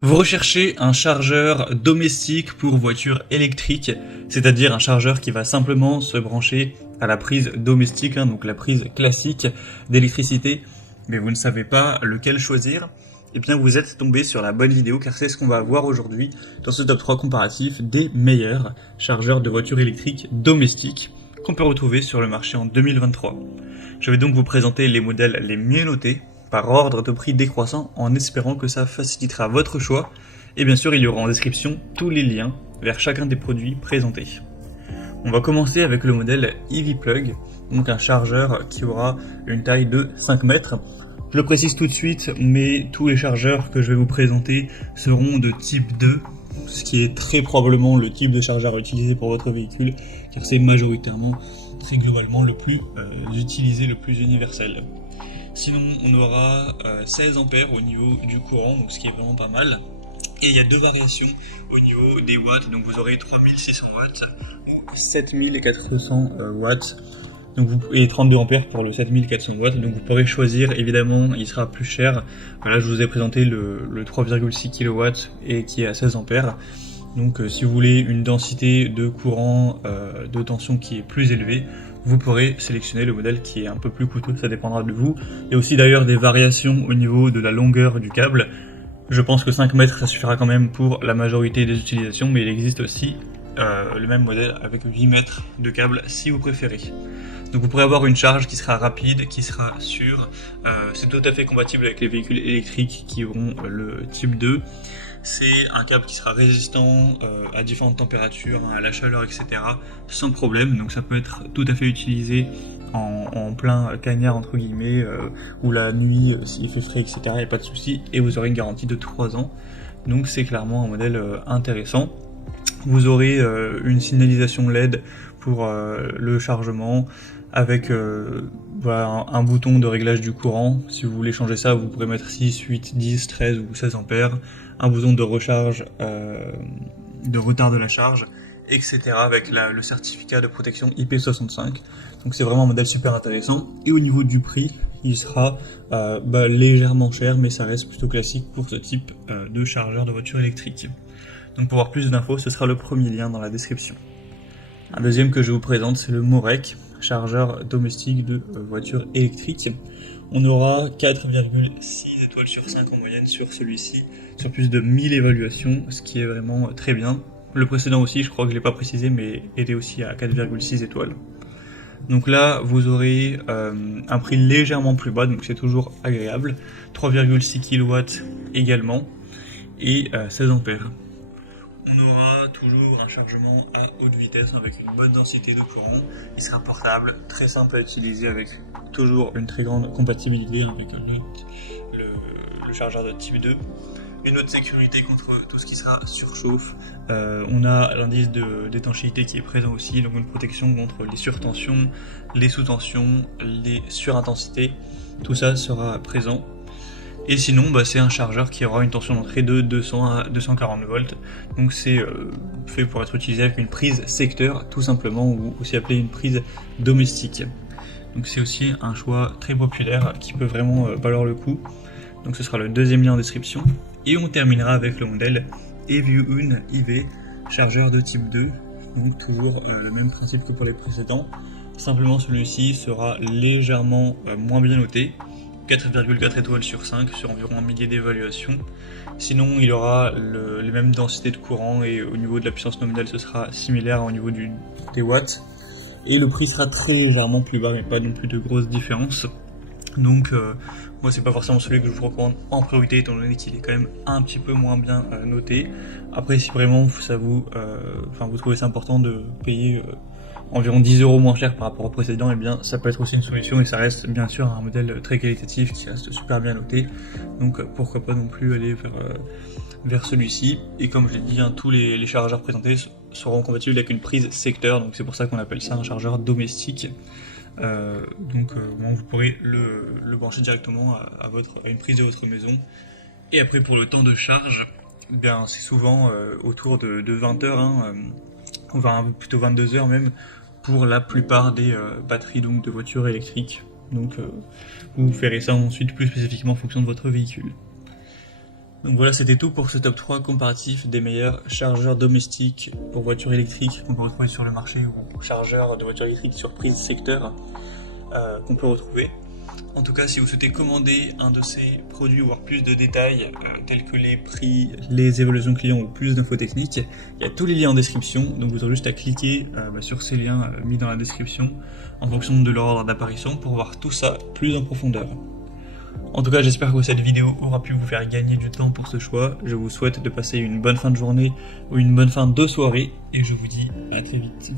Vous recherchez un chargeur domestique pour voiture électrique, c'est-à-dire un chargeur qui va simplement se brancher à la prise domestique, donc la prise classique d'électricité, mais vous ne savez pas lequel choisir. Eh bien vous êtes tombé sur la bonne vidéo car c'est ce qu'on va voir aujourd'hui dans ce top 3 comparatif des meilleurs chargeurs de voitures électriques domestiques qu'on peut retrouver sur le marché en 2023. Je vais donc vous présenter les modèles les mieux notés par ordre de prix décroissant en espérant que ça facilitera votre choix. Et bien sûr, il y aura en description tous les liens vers chacun des produits présentés. On va commencer avec le modèle EV-Plug, donc un chargeur qui aura une taille de 5 mètres. Je le précise tout de suite, mais tous les chargeurs que je vais vous présenter seront de type 2, ce qui est très probablement le type de chargeur utilisé pour votre véhicule, car c'est majoritairement, très globalement, le plus utilisé, le plus universel. Sinon, on aura 16 ampères au niveau du courant, donc ce qui est vraiment pas mal. Et il y a deux variations au niveau des watts, donc vous aurez 3600 watts ou 7400 watts. Donc et 32 ampères pour le 7400 watts, donc vous pourrez choisir, évidemment il sera plus cher. Là je vous ai présenté le 3,6 kW et qui est à 16 ampères. Donc si vous voulez une densité de courant de tension qui est plus élevée, vous pourrez sélectionner le modèle qui est un peu plus coûteux, ça dépendra de vous. Il y a aussi d'ailleurs des variations au niveau de la longueur du câble. Je pense que 5 mètres ça suffira quand même pour la majorité des utilisations, mais il existe aussi le même modèle avec 8 mètres de câble si vous préférez. Donc vous pourrez avoir une charge qui sera rapide, qui sera sûre. C'est tout à fait compatible avec les véhicules électriques qui auront le type 2. C'est un câble qui sera résistant à différentes températures, à la chaleur, etc. sans problème. Donc ça peut être tout à fait utilisé en plein cagnard entre guillemets, ou la nuit s'il fait frais, etc. Il n'y a pas de souci. Et vous aurez une garantie de 3 ans. Donc c'est clairement un modèle intéressant. Vous aurez une signalisation LED pour le chargement avec un bouton de réglage du courant. Si vous voulez changer ça, vous pourrez mettre 6, 8, 10, 13 ou 16 ampères. Un bouton de recharge, de retard de la charge, etc. avec le certificat de protection IP65. Donc c'est vraiment un modèle super intéressant. Et au niveau du prix, il sera légèrement cher, mais ça reste plutôt classique pour ce type de chargeur de voiture électrique. Donc pour avoir plus d'infos, ce sera le premier lien dans la description. Un deuxième que je vous présente, c'est le Morec, chargeur domestique de voiture électrique. On aura 4,6 étoiles sur 5 en moyenne sur celui-ci, sur plus de 1000 évaluations, ce qui est vraiment très bien. Le précédent aussi, je crois que je ne l'ai pas précisé, mais était aussi à 4,6 étoiles. Donc là, vous aurez un prix légèrement plus bas, donc c'est toujours agréable. 3,6 kW également, et 16 ampères. On aura toujours un chargement à haute vitesse avec une bonne densité de courant. Il sera portable, très simple à utiliser avec toujours une très grande compatibilité avec le chargeur de type 2. Une autre sécurité contre tout ce qui sera surchauffe. On a l'indice d'étanchéité qui est présent aussi, donc une protection contre les surtensions, les sous-tensions, les surintensités. Tout ça sera présent. Et sinon, c'est un chargeur qui aura une tension d'entrée de 200 à 240 volts. Donc c'est fait pour être utilisé avec une prise secteur, tout simplement, ou aussi appelée une prise domestique. Donc c'est aussi un choix très populaire qui peut vraiment valoir le coup. Donc ce sera le deuxième lien en description. Et on terminera avec le modèle EVUN IV, chargeur de type 2. Donc toujours le même principe que pour les précédents. Simplement celui-ci sera légèrement moins bien noté. 4,4 étoiles sur 5 sur environ un millier d'évaluations. Sinon, il aura les mêmes densités de courant et au niveau de la puissance nominale, ce sera similaire au niveau des watts. Et le prix sera très légèrement plus bas, mais pas non plus de grosses différences. Donc, moi, c'est pas forcément celui que je vous recommande en priorité, étant donné qu'il est quand même un petit peu moins bien noté. Après, si vraiment ça vous trouvez ça important de payer environ 10 € moins cher par rapport au précédent, et bien ça peut être aussi une solution, et ça reste bien sûr un modèle très qualitatif qui reste super bien noté, donc pourquoi pas non plus aller vers celui-ci. Et comme je l'ai dit, tous les chargeurs présentés seront compatibles avec une prise secteur, donc c'est pour ça qu'on appelle ça un chargeur domestique. Vous pourrez le brancher directement à une prise de votre maison. Et après, pour le temps de charge, c'est souvent autour de 20 heures, plutôt 22 heures même, pour la plupart des batteries donc, de voitures électriques. Donc vous verrez ça ensuite plus spécifiquement en fonction de votre véhicule. Donc voilà, c'était tout pour ce top 3 comparatif des meilleurs chargeurs domestiques pour voitures électriques qu'on peut retrouver sur le marché, ou chargeurs de voitures électriques sur prise secteur qu'on peut retrouver. En tout cas, si vous souhaitez commander un de ces produits ou voir plus de détails tels que les prix, les évaluations clients ou plus d'infos techniques, il y a tous les liens en description, donc vous aurez juste à cliquer sur ces liens mis dans la description en fonction de leur ordre d'apparition pour voir tout ça plus en profondeur. En tout cas, j'espère que cette vidéo aura pu vous faire gagner du temps pour ce choix. Je vous souhaite de passer une bonne fin de journée ou une bonne fin de soirée et je vous dis à très vite.